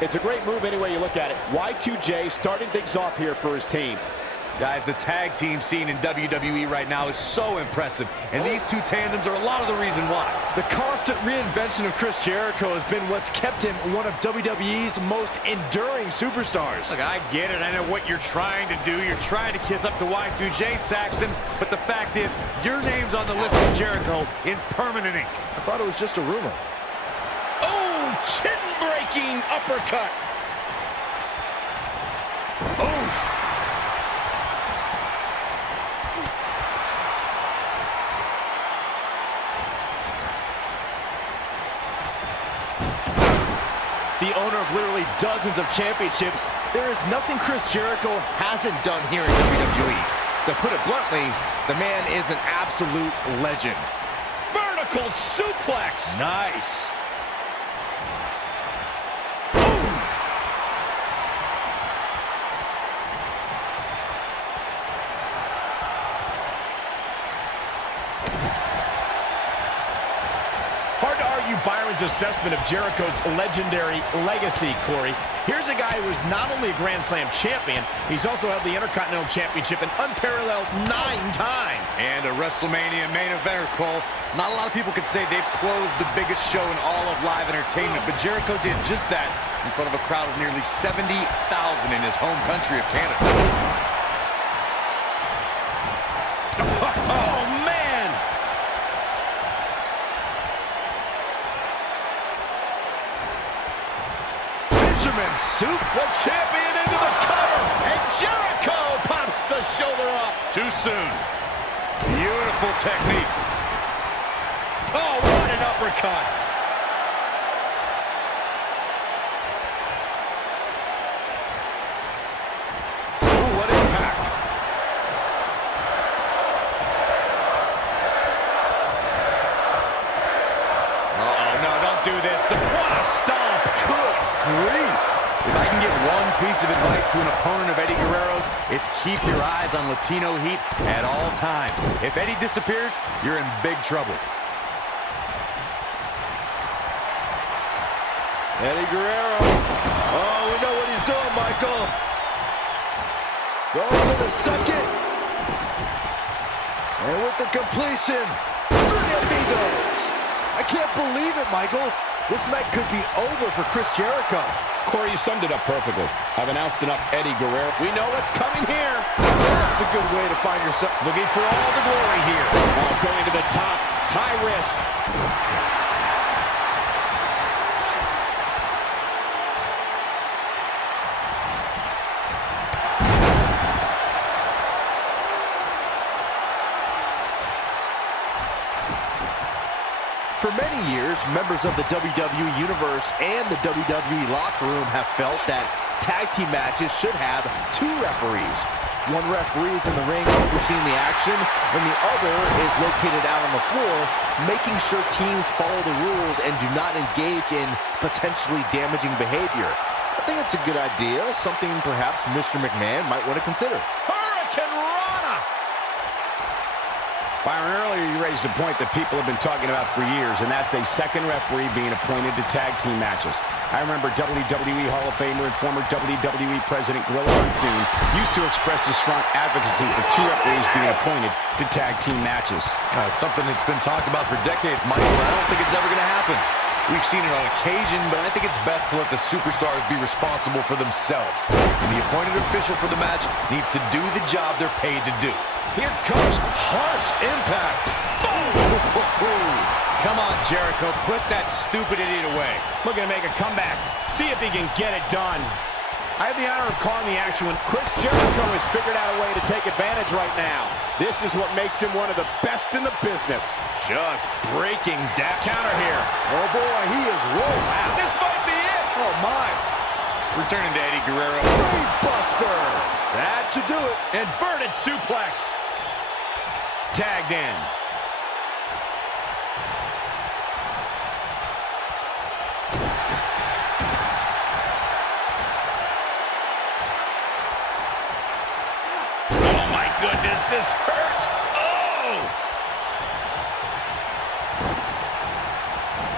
It's a great move any way you look at it. Y2AJ starting things off here for his team. Guys, the tag team scene in WWE right now is so impressive, and these two tandems are a lot of the reason why. The constant reinvention of Chris Jericho has been what's kept him one of WWE's most enduring superstars. Look, I get it. I know what you're trying to do. You're trying to kiss up to Y2J, Saxton, but the fact is, your name's on the list of Jericho in permanent ink. I thought it was just a rumor. Oh, chin-breaking uppercut. Oh! The owner of literally dozens of championships, there is nothing Chris Jericho hasn't done here in WWE. To put it bluntly, the man is an absolute legend. Vertical suplex. Nice. Byron's assessment of Jericho's legendary legacy, Corey. Here's a guy who is not only a Grand Slam champion, he's also held the Intercontinental Championship an unparalleled 9 times. And a WrestleMania main eventer, Cole. Not a lot of people could say they've closed the biggest show in all of live entertainment, but Jericho did just that in front of a crowd of nearly 70,000 in his home country of Canada. Oh, man! Fisherman's soup, the champion into the cover, and Jericho pops the shoulder up. Too soon. Beautiful technique. Oh, what an uppercut. Ooh, what impact. Uh-oh, no, don't do this. What a stomp. Good grief. If I can give one piece of advice to an opponent of Eddie Guerrero's, it's keep your eyes on Latino heat at all times. If Eddie disappears, you're in big trouble. Eddie Guerrero. Oh, we know what he's doing, Michael. Going for the second. And with the completion, 3 amigos. I can't believe it, Michael. This night could be over for Chris Jericho. Corey, you summed it up perfectly. I've announced enough Eddie Guerrero. We know what's coming here. That's a good way to find yourself. Looking for all the glory here. Going to the top. High risk. For many years, members of the WWE Universe and the WWE locker room have felt that tag team matches should have 2 referees. One referee is in the ring overseeing the action, and the other is located out on the floor, making sure teams follow the rules and do not engage in potentially damaging behavior. I think it's a good idea, something perhaps Mr. McMahon might want to consider. Hurricane Rana! Byron, earlier you raised a point that people have been talking about for years, and that's a second referee being appointed to tag team matches. I remember WWE Hall of Famer and former WWE President Guerrero used to express his strong advocacy for 2 referees being appointed to tag team matches. It's something that's been talked about for decades, Michael. I don't think it's ever going to happen. We've seen it on occasion, but I think it's best to let the superstars be responsible for themselves. And the appointed official for the match needs to do the job they're paid to do. Here comes harsh impact. Boom! Come on, Jericho. Put that stupid idiot away. Looking to make a comeback. See if he can get it done. I have the honor of calling the action when Chris Jericho has figured out a way to take advantage right now. This is what makes him one of the best in the business. Just breaking down. Counter here. Oh boy, he is rolling. Wow. This might be it. Oh my. Returning to Eddie Guerrero. Brain buster. That should do it. Inverted suplex. Tagged in. Oh my goodness, this hurts. Oh!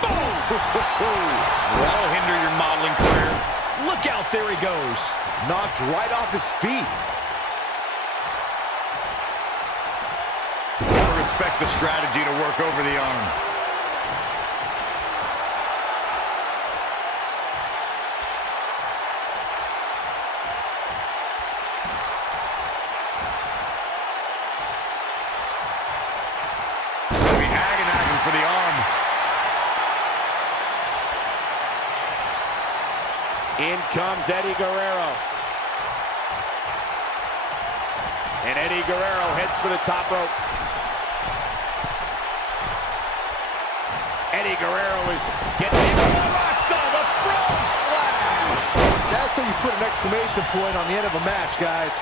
Boom! That'll hinder your modeling career. Look out, there he goes. Knocked right off his feet. Gotta respect the strategy to work over the arm. Gonna be agonizing for the arm. In comes Eddie Guerrero. And Eddie Guerrero heads for the top rope. Eddie Guerrero is getting into the Rasta, the frog splash. That's how you put an exclamation point on the end of a match, guys.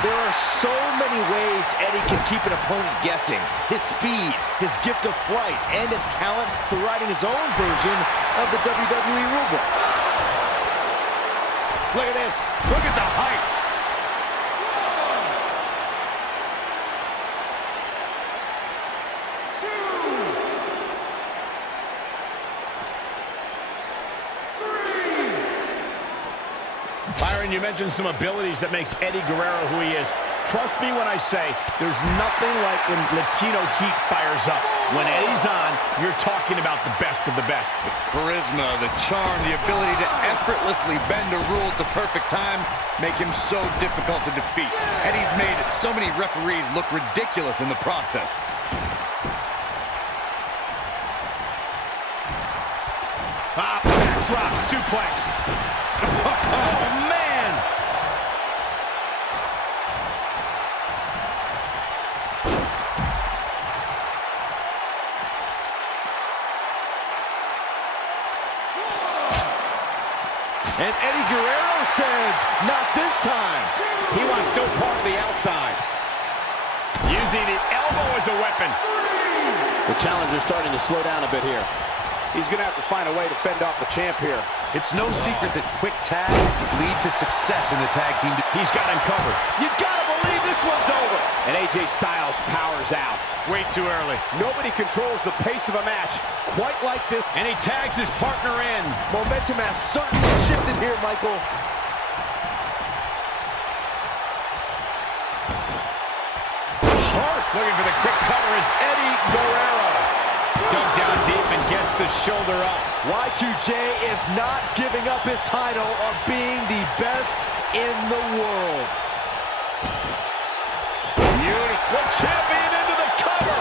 There are so many ways Eddie can keep an opponent guessing. His speed, his gift of flight, and his talent for writing his own version of the WWE rulebook. Look at this. Look at the height. Byron, you mentioned some abilities that makes Eddie Guerrero who he is. Trust me when I say there's nothing like when Latino heat fires up. When Eddie's on, you're talking about the best of the best. The charisma, the charm, the ability to effortlessly bend a rule at the perfect time make him so difficult to defeat. Eddie's made so many referees look ridiculous in the process. Backdrop suplex. Oh, man! And Eddie Guerrero says, not this time. He wants no part of the outside. Using the elbow as a weapon. The challenger's starting to slow down a bit here. He's going to have to find a way to fend off the champ here. It's no secret that quick tags lead to success in the tag team. He's got him covered. You gotta believe this one's over. And AJ Styles powers out. Way too early. Nobody controls the pace of a match quite like this. And he tags his partner in. Momentum has certainly shifted here, Michael. Hart looking for the quick cover is Eddie Guerrero. Dug down deep and gets the shoulder up. Y2J is not giving up his title of being the best in the world. The champion into the cover.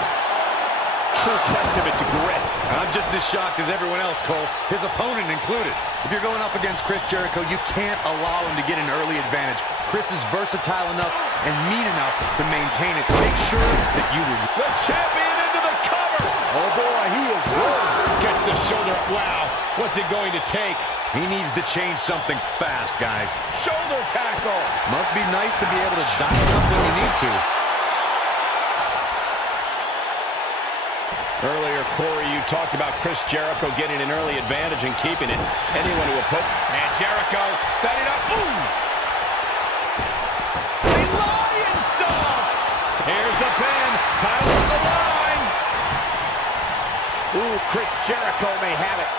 True testament to grit. I'm just as shocked as everyone else, Cole, his opponent included. If you're going up against Chris Jericho, you can't allow him to get an early advantage. Chris is versatile enough and mean enough to maintain it. Make sure that you win. The champion into the cover. Oh boy, he is rolling. Gets the shoulder up. Wow, what's it going to take? He needs to change something fast, guys. Shoulder tackle. Must be nice to be able to dial it up when you need to. Earlier, Corey, you talked about Chris Jericho getting an early advantage and keeping it. Anyone who will put... And Jericho setting up. Ooh! The Lion Salt! Here's the pin. Title on the line. Ooh, Chris Jericho may have it.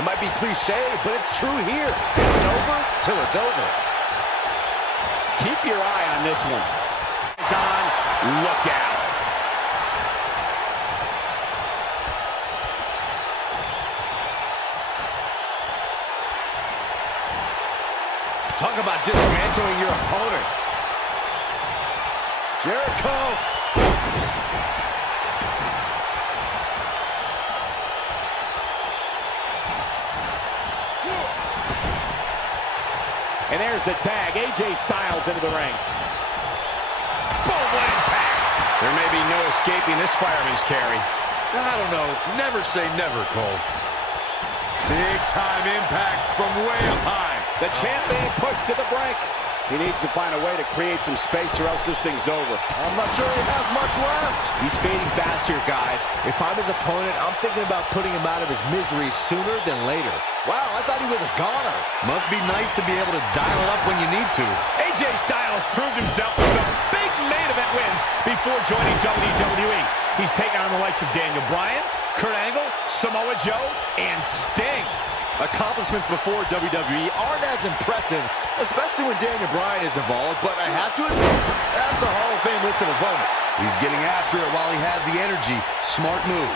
It might be cliche, but it's true here. It's over till it's over. Keep your eye on this one. He's on. Look out. Talk about dismantling your opponent. Jericho. And there's the tag. AJ Styles into the ring. Boom, what impact. There may be no escaping this fireman's carry. I don't know. Never say never, Cole. Big time impact from way up high. The champ being pushed to the brink. He needs to find a way to create some space or else this thing's over. I'm not sure he has much left. He's fading fast here, guys. If I'm his opponent, I'm thinking about putting him out of his misery sooner than later. Wow, I thought he was a goner. Must be nice to be able to dial it up when you need to. AJ Styles proved himself with some big main event wins before joining WWE. He's taken on the likes of Daniel Bryan, Kurt Angle, Samoa Joe, and Sting. Accomplishments before WWE aren't as impressive, especially when Daniel Bryan is involved, but I have to admit, that's a Hall of Fame list of opponents. He's getting after it while he has the energy. Smart move.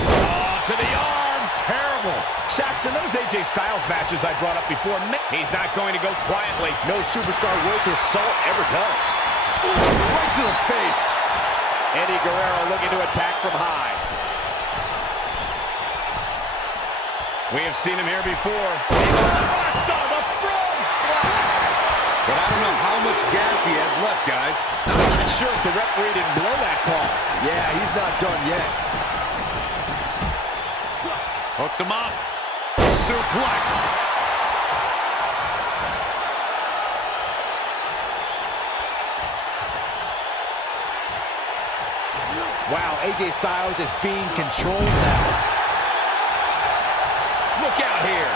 Oh, to the arm. Terrible. Saxton, those AJ Styles matches I brought up before, he's not going to go quietly. No superstar worth his salt ever does. Ooh, right to the face. Eddie Guerrero looking to attack from high. We have seen him here before. I saw the frog splash. But I don't know how much gas he has left, guys. I'm not sure if the referee didn't blow that call. Yeah, he's not done yet. Hooked him up. Suplex. Wow, AJ Styles is being controlled now. Look out here.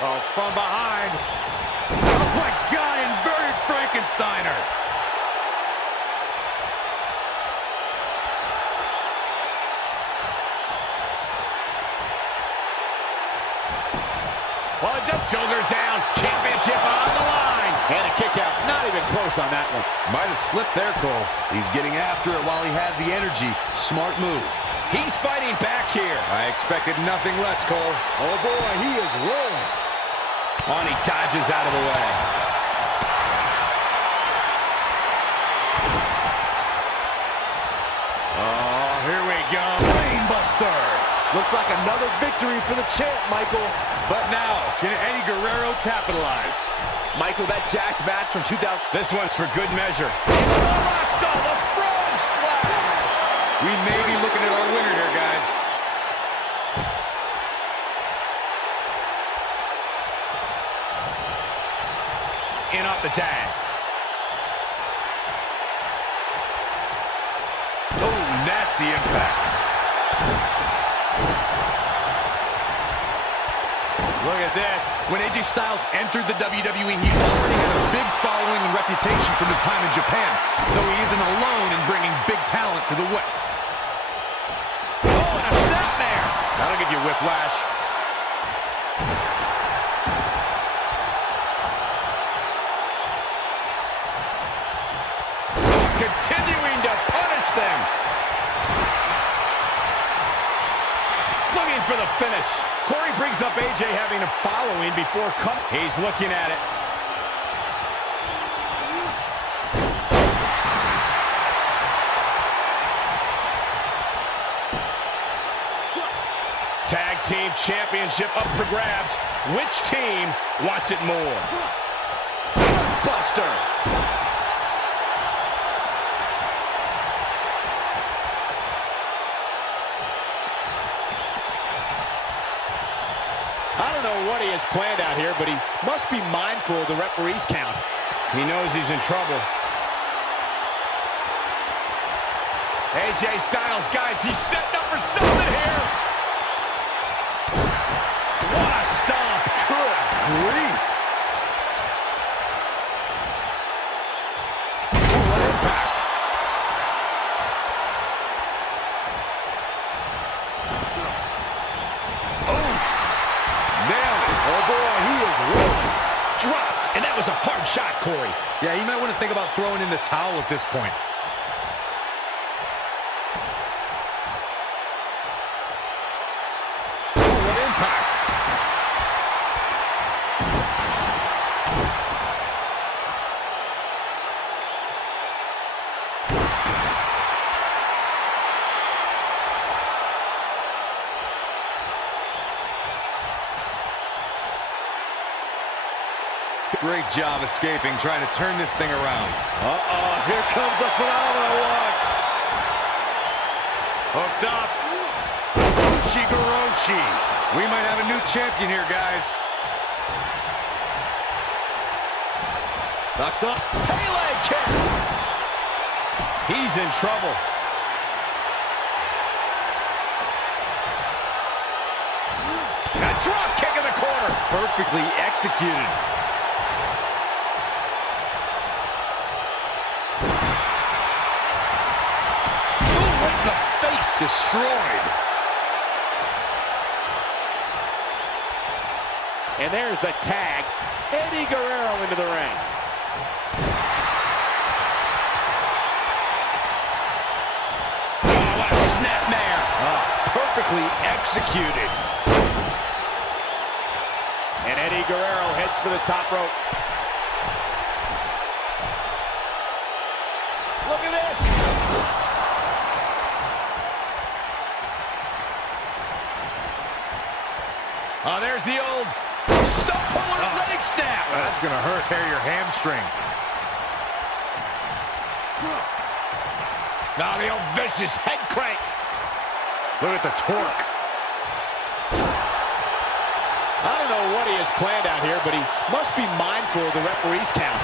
Oh, from behind. Oh, my God, inverted Frankensteiner. Well, it does. Shoulders down. Championship on the line. And a kick out. Not even close on that one. Might have slipped there, Cole. He's getting after it while he has the energy. Smart move. He's fighting back here. I expected nothing less, Cole. Oh, boy, he is rolling. Oh, and he dodges out of the way. Oh, here we go. Brainbuster. Looks like another victory for the champ, Michael. But now, can Eddie Guerrero capitalize? Michael, that jacked match from 2000. This one's for good measure. I saw the frog splash. We may be looking at our winner here, guys. In off the tag. Oh, nasty impact. Look at this. When AJ Styles entered the WWE, he already had a big following and reputation from his time in Japan, though he isn't alone in bringing big talent to the West. Oh, and a snapmare. That'll give you whiplash. Continuing to punish them. Looking for the finish. Corey brings up AJ having a following before he's looking at it. Tag team championship up for grabs. Which team wants it more? Buster. I don't know what he has planned out here, but he must be mindful of the referee's count. He knows he's in trouble. AJ Styles, guys, he's setting up for something here. What a stomp. Good grief. What impact. Oh, boy, he is rolling. Dropped, and that was a hard shot, Corey. Yeah, you might want to think about throwing in the towel at this point. Oh, what impact. Great job escaping, trying to turn this thing around. Uh-oh, here comes a phenomenal one. Hooked up. We might have a new champion here, guys. Knocks up. Pele kick. He's in trouble. A drop kick in the corner. Perfectly executed. Ooh, right in the face. Destroyed. And there's the tag. Eddie Guerrero into the ring. Oh, what a snapmare. Perfectly executed. And Eddie Guerrero heads for the top rope. Look at this. Oh, there's the old stump puller leg snap. That's gonna hurt. Tear your hamstring. Now the old vicious head crank. Look at the torque. I don't know what he has planned out here, but he must be mindful of the referee's count.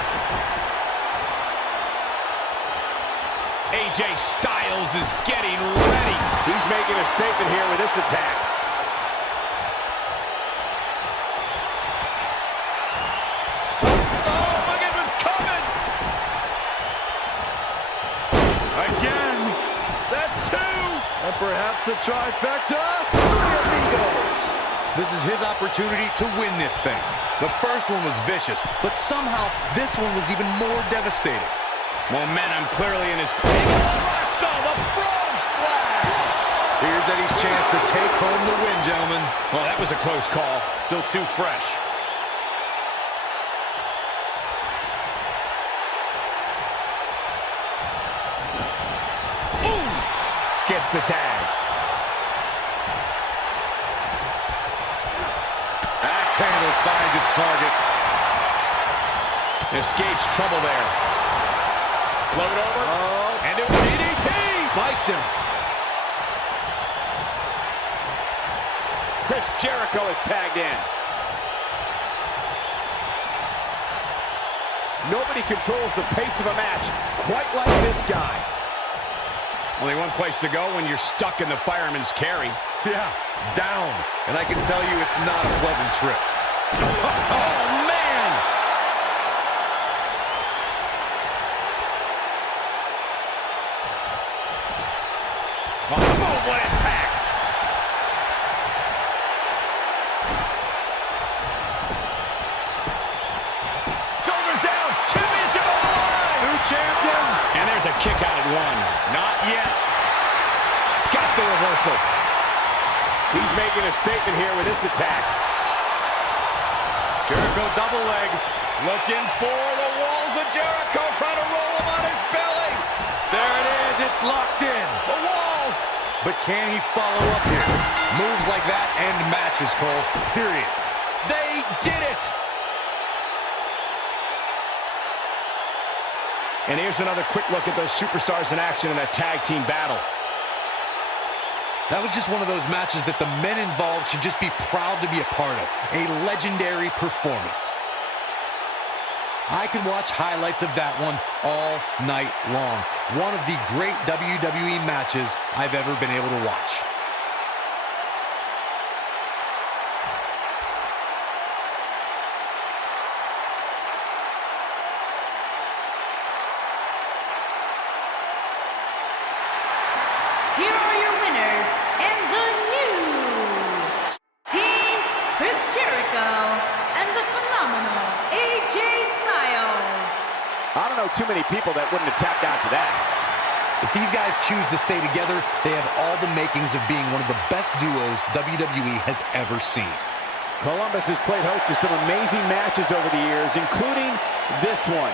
AJ Styles is getting ready. He's making a statement here with this attack. Oh, look at what's coming. Again. That's two. And perhaps a trifecta. Three amigos. This is his opportunity to win this thing. The first one was vicious, but somehow this one was even more devastating. Momentum clearly in his corner. The frog splash. Here's Eddie's chance to take home the win, gentlemen. Well, that was a close call. Still too fresh. Ooh! Gets the tag. Axe handle finds its target. Escapes trouble there. Float over. Oh. And it was DDT. Spiked him. Chris Jericho is tagged in. Nobody controls the pace of a match quite like this guy. Only one place to go when you're stuck in the fireman's carry. Yeah, down. And I can tell you it's not a pleasant trip. Oh, man! Oh, boom, what impact! Shoulders down, championship on the line! New champion! And there's a kick out at one. Not yet. Got the reversal. He's making a statement here with this attack. Jericho double leg. Looking for the walls of Jericho, trying to roll him on his belly. There it is, it's locked in. The walls. But can he follow up here? Moves like that end matches, Cole. Period. They did it. And here's another quick look at those superstars in action in a tag team battle. That was just one of those matches that the men involved should just be proud to be a part of. A legendary performance. I could watch highlights of that one all night long. One of the great WWE matches I've ever been able to watch. Here are your winners and the new Team Chris Jericho and the phenomenal AJ Styles. I don't know too many people that wouldn't have tapped out to that. If these guys choose to stay together, they have all the makings of being one of the best duos WWE has ever seen. Columbus has played host to some amazing matches over the years, including this one.